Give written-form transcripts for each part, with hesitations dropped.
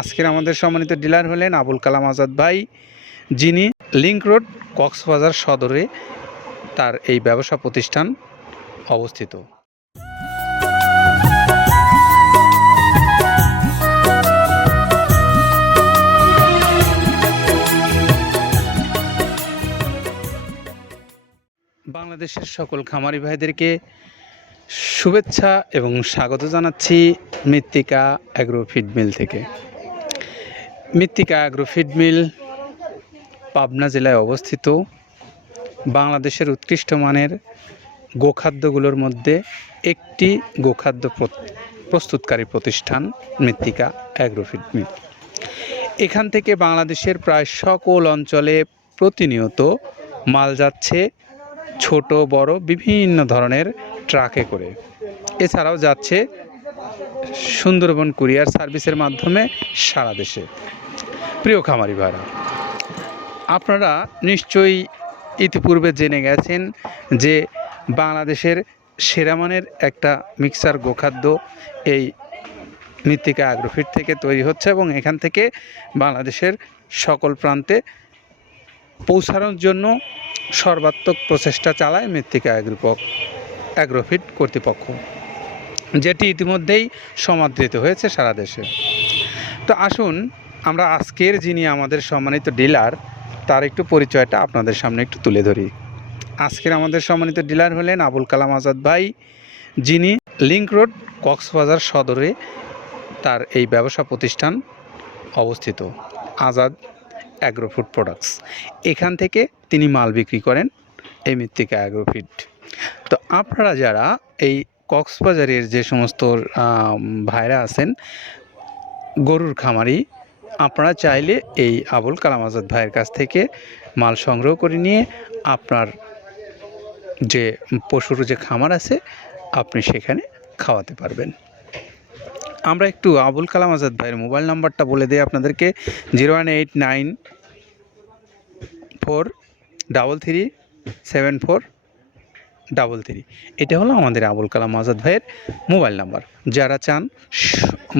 আজকের আমাদের সম্মানিত ডিলার হলেন আবুল কালাম আজাদ ভাই, যিনি লিংক রোড কক্সবাজার সদরে তার এই ব্যবসা প্রতিষ্ঠান অবস্থিত। বাংলাদেশের সকল খামারি ভাইদেরকে শুভেচ্ছা এবং স্বাগত জানাচ্ছি মৃত্তিকা অ্যাগ্রো ফিড মিল থেকে। মৃত্তিকা অ্যাগ্রো ফিড মিল পাবনা জেলায় অবস্থিত। বাংলাদেশের উৎকৃষ্ট মানের গোখাদ্যগুলোর মধ্যে একটি গোখাদ্য প্রস্তুতকারী প্রতিষ্ঠান মৃত্তিকা অ্যাগ্রো ফিড মিল। এখান থেকে বাংলাদেশের প্রায় সকল অঞ্চলে প্রতিনিয়ত মাল যাচ্ছে ছোট বড় বিভিন্ন ধরনের ট্রাকে করে। এছাড়াও যাচ্ছে সুন্দরবন কুরিয়ার সার্ভিসের মাধ্যমে সারা দেশে। প্রিয় খামারি ভাইরা, আপনারা নিশ্চয়ই ইতিপূর্বে জেনে গেছেন যে বাংলাদেশের সেরামানের একটা মিক্সার গোখাদ্য এই মৃত্তিকা অ্যাগ্রোফিড থেকে তৈরি হচ্ছে এবং এখান থেকে বাংলাদেশের সকল প্রান্তে পৌঁছানোর জন্য সর্বাত্মক প্রচেষ্টা চালায় মৃত্তিকা অ্যাগ্রোফিড কর্তৃপক্ষ, যেটি ইতিমধ্যেই সমাদৃত হয়েছে সারা দেশে। তো আসুন আমরা আজকের যিনি আমাদের সম্মানিত ডিলার তার একটু পরিচয়টা আপনাদের সামনে একটু তুলে ধরি। আজকের আমাদের সম্মানিত ডিলার হলেন আবুল কালাম আজাদ ভাই, যিনি লিংক রোড কক্সবাজার সদরে তার এই ব্যবসা প্রতিষ্ঠান অবস্থিত, আজাদ অ্যাগ্রো ফুড প্রোডাক্টস। এখান থেকে তিনি মাল বিক্রি করেন এই মৃত্তিকা অ্যাগ্রোফিড। তো আপনারা যারা এই কক্সবাজারের যে সমস্ত ভাইরা আছেন গরুর খামারি, আপনারা চাইলে এই আবুল কালাম আজাদ ভাইয়ের কাছ থেকে মাল সংগ্রহ করে নিয়ে আপনার যে পশুর যে খামার আছে আপনি সেখানে খাওয়াতে পারবেন। আমরা একটু আবুল কালাম আজাদ ভাইয়ের মোবাইল নাম্বারটা বলে দিই আপনাদেরকে, 01893374333। এটা হলো আমাদের আবুল কালাম আজাদ ভাইয়ের মোবাইল নাম্বার। যারা চান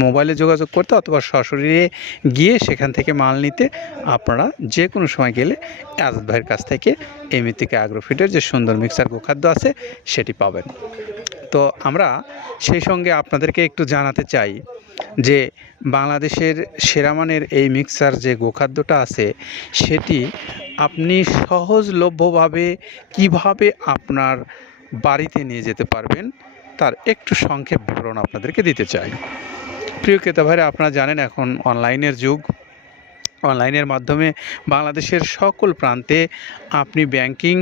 মোবাইলে যোগাযোগ করতে অথবা সশরীরে গিয়ে সেখান থেকে মাল নিতে, আপনারা যে কোনো সময় গেলে আজাদ ভাইয়ের কাছ থেকে এই মৃত্তিকা অ্যাগ্রোফিডের যে সুন্দর মিক্সার গোখাদ্য আছে সেটি পাবেন। তো আমরা সেই সঙ্গে আপনাদেরকে একটু জানাতে চাই যে বাংলাদেশের সেরামানের এই মিক্সার যে গোখাদ্যটা আছে সেটি আপনি সহজলভ্যভাবে কিভাবে আপনার বাড়িতে নিয়ে যেতে পারবেন তার একটু সংক্ষেপ বিবরণ আপনাদেরকে দিতে চাই। প্রিয় ক্রেতা ভাইরা, আপনারা জানেন এখন অনলাইনের যুগ। অনলাইনের মাধ্যমে বাংলাদেশের সকল প্রান্তে আপনি ব্যাংকিং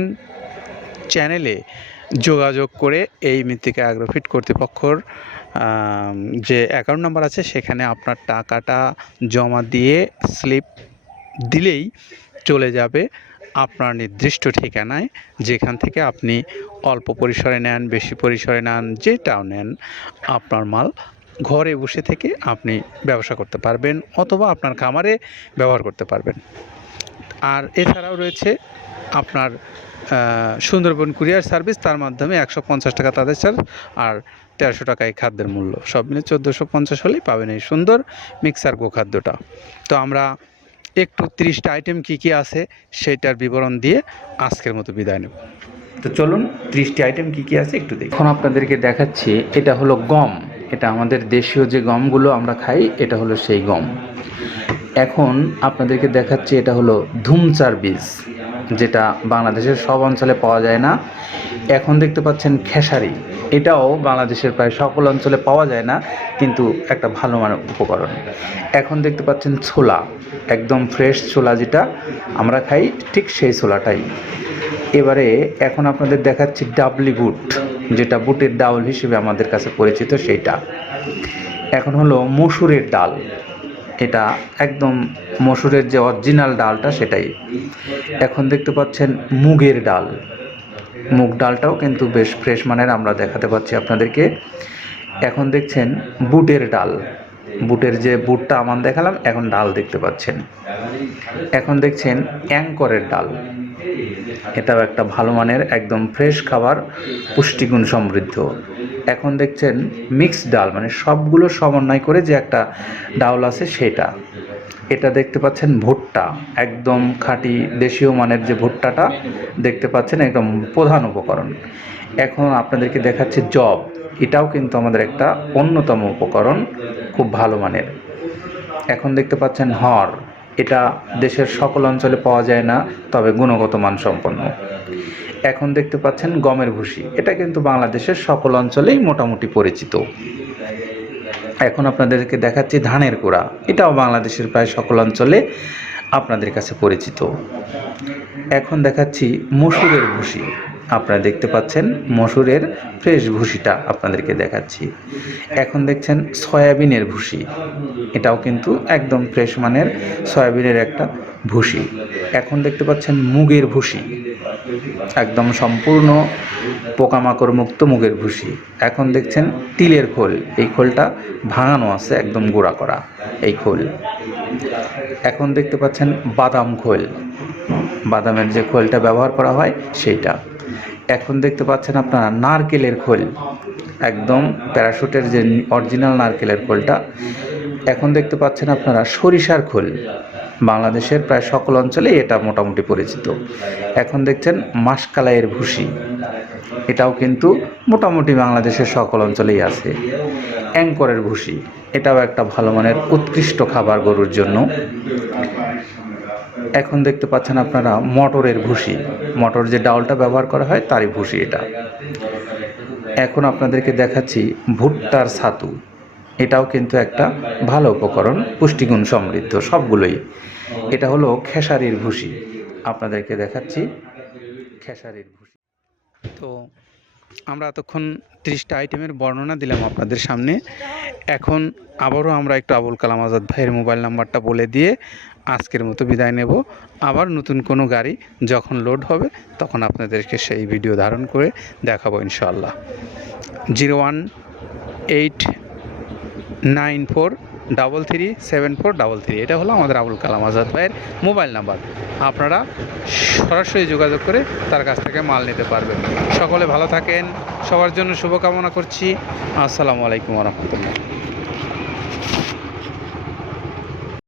চ্যানেলে যোগাযোগ করে এই মৃত্তিকা অ্যাগ্রোফিড কর্তৃপক্ষর যে অ্যাকাউন্ট নাম্বার আছে সেখানে আপনার টাকাটা জমা দিয়ে স্লিপ দিলেই চলে যাবে আপনার নির্দিষ্ট ঠিকানায়, যেখান থেকে আপনি অল্প পরিসরে নেন বেশি পরিসরে নেন যেটাও নেন, আপনার মাল ঘরে বসে থেকে আপনি ব্যবসা করতে পারবেন অথবা আপনার খামারে ব্যবহার করতে পারবেন। আর এছাড়াও রয়েছে আপনার সুন্দরবন কুরিয়ার সার্ভিস, তার মাধ্যমে 150 টাকা তাদের চার্জ আর 1300 টাকা এই খাদ্যের মূল্য, সব মিলে 1450 হলেই পাবেন এই সুন্দর মিক্সার গোখাদ্যটা। তো আমরা একটু 30টা আইটেম কী আছে সেইটার বিবরণ দিয়ে আজকের মতো বিদায় নেব। তো চলুন 30টি আইটেম কী আছে একটু দেখি। এখন আপনাদেরকে দেখাচ্ছি, এটা হলো গম। এটা আমাদের দেশীয় যে গমগুলো আমরা খাই, এটা হলো সেই গম। এখন আপনাদেরকে দেখাচ্ছি, এটা হলো ধুমচার বীজ, যেটা বাংলাদেশের সব অঞ্চলে পাওয়া যায় না। এখন দেখতে পাচ্ছেন খেসারি, এটাও বাংলাদেশের প্রায় সকল অঞ্চলে পাওয়া যায় না, কিন্তু একটা ভালো মানের উপকরণ। এখন দেখতে পাচ্ছেন ছোলা, একদম ফ্রেশ ছোলা যেটা আমরা খাই, ঠিক সেই ছোলাটাই। এবারে এখন আপনাদের দেখাচ্ছি ডাবলি বুট, যেটা বুটের ডাউল হিসেবে আমাদের কাছে পরিচিত সেইটা। এখন হলো মসুরের ডাল, এটা একদম মসুরের যে অরিজিনাল ডালটা সেটাই। এখন দেখতে পাচ্ছেন মুগের ডাল, মুগ ডালটাও কিন্তু বেশ ফ্রেশ মানের আমরা দেখাতে পাচ্ছি আপনাদেরকে। এখন দেখছেন বুটের ডাল, বুটের যে বুটটা আমার দেখালাম এখন ডাল দেখতে পাচ্ছেন। এখন দেখছেন অ্যাঙ্করের ডাল, এটাও একটা ভালো মানের একদম ফ্রেশ খাবার, পুষ্টিগুণ সমৃদ্ধ। এখন দেখছেন মিক্সড ডাল, মানে সবগুলো সমন্বয় করে যে একটা ডাউল আছে সেটা। এটা দেখতে পাচ্ছেন ভুট্টা, একদম খাঁটি দেশীয় মানের যে ভুট্টাটা দেখতে পাচ্ছেন, একদম প্রধান উপকরণ। এখন আপনাদেরকে দেখাচ্ছি জব, এটাও কিন্তু আমাদের একটা অন্যতম উপকরণ, খুব ভালো মানের। এখন দেখতে পাচ্ছেন হর, এটা দেশের সকল অঞ্চলে পাওয়া যায় না, তবে গুণগত মান সম্পন্ন। এখন দেখতে পাচ্ছেন গমের ভুসি, এটা কিন্তু বাংলাদেশের সকল অঞ্চলেই মোটামুটি পরিচিত। এখন আপনাদেরকে দেখাচ্ছি ধানের কুড়া, এটাও বাংলাদেশের প্রায় সকল অঞ্চলে আপনাদের কাছে পরিচিত। এখন দেখাচ্ছি মসুরের ভুসি, আপনারা দেখতে পাচ্ছেন মসুরের ফ্রেশ ভুসিটা আপনাদেরকে দেখাচ্ছি। এখন দেখছেন সয়াবিনের ভুসি, এটাও কিন্তু একদম ফ্রেশ মানের সয়াবিনের একটা ভুসি। এখন দেখতে পাচ্ছেন মুগের ভুসি, একদম সম্পূর্ণ পোকামাকড় মুক্ত মুগের ভুসি। এখন দেখছেন তিলের খোল, এই খোলটা ভাঙানো আছে, একদম গুঁড়া করা এই খোল। এখন দেখতে পাচ্ছেন বাদাম খোল, বাদামের যে খোলটা ব্যবহার করা হয় সেইটা। এখন দেখতে পাচ্ছেন আপনারা নারকেলের খোল, একদম প্যারাশুটের যে অরিজিনাল নারকেলের খোলটা। এখন দেখতে পাচ্ছেন আপনারা সরিষার খোল, বাংলাদেশের প্রায় সকল অঞ্চলে এটা মোটামুটি পরিচিত। এখন দেখছেন মাসকালাইয়ের ভুসি, এটাও কিন্তু মোটামুটি বাংলাদেশের সকল অঞ্চলেই আছে। অ্যাঙ্করের ভুসি, এটাও একটা ভালো মানের উৎকৃষ্ট খাবার গরুর জন্য। এখন দেখতে পাচ্ছেন আপনারা মটরের ভুসি, মটর যে ডাউলটা ব্যবহার করা হয় তারই ভুসি এটা। এখন আপনাদেরকে দেখাচ্ছি ভুট্টার ছাতু, এটাও কিন্তু একটা ভালো উপকরণ, পুষ্টিগুণ সমৃদ্ধ সবগুলোই। এটা হলো খেসারির ভুসি, আপনাদেরকে দেখাচ্ছি খেসারির ভুসি। তো আমরা এতক্ষণ 30টা আইটেমের বর্ণনা দিলাম আপনাদের সামনে। এখন আবারও আমরা একটু আবুল কালাম আজাদ ভাইয়ের মোবাইল নাম্বারটা বলে দিয়ে আজকের মতো বিদায় নেব। আবার নতুন কোনো গাড়ি যখন লোড হবে তখন আপনাদেরকে সেই ভিডিও ধারণ করে দেখাবো ইনশাআল্লাহ। 01894337433, এটা হলো আমাদের আবুল কালাম আজাদ ভাইয়ের মোবাইল নাম্বার। আপনারা সরাসরি যোগাযোগ করে তার কাছ থেকে মাল নিতে পারবেন। সকলে ভালো থাকেন, সবার জন্য শুভকামনা করছি। আসসালামু আলাইকুম ওয়া রাহমাতুল্লাহ।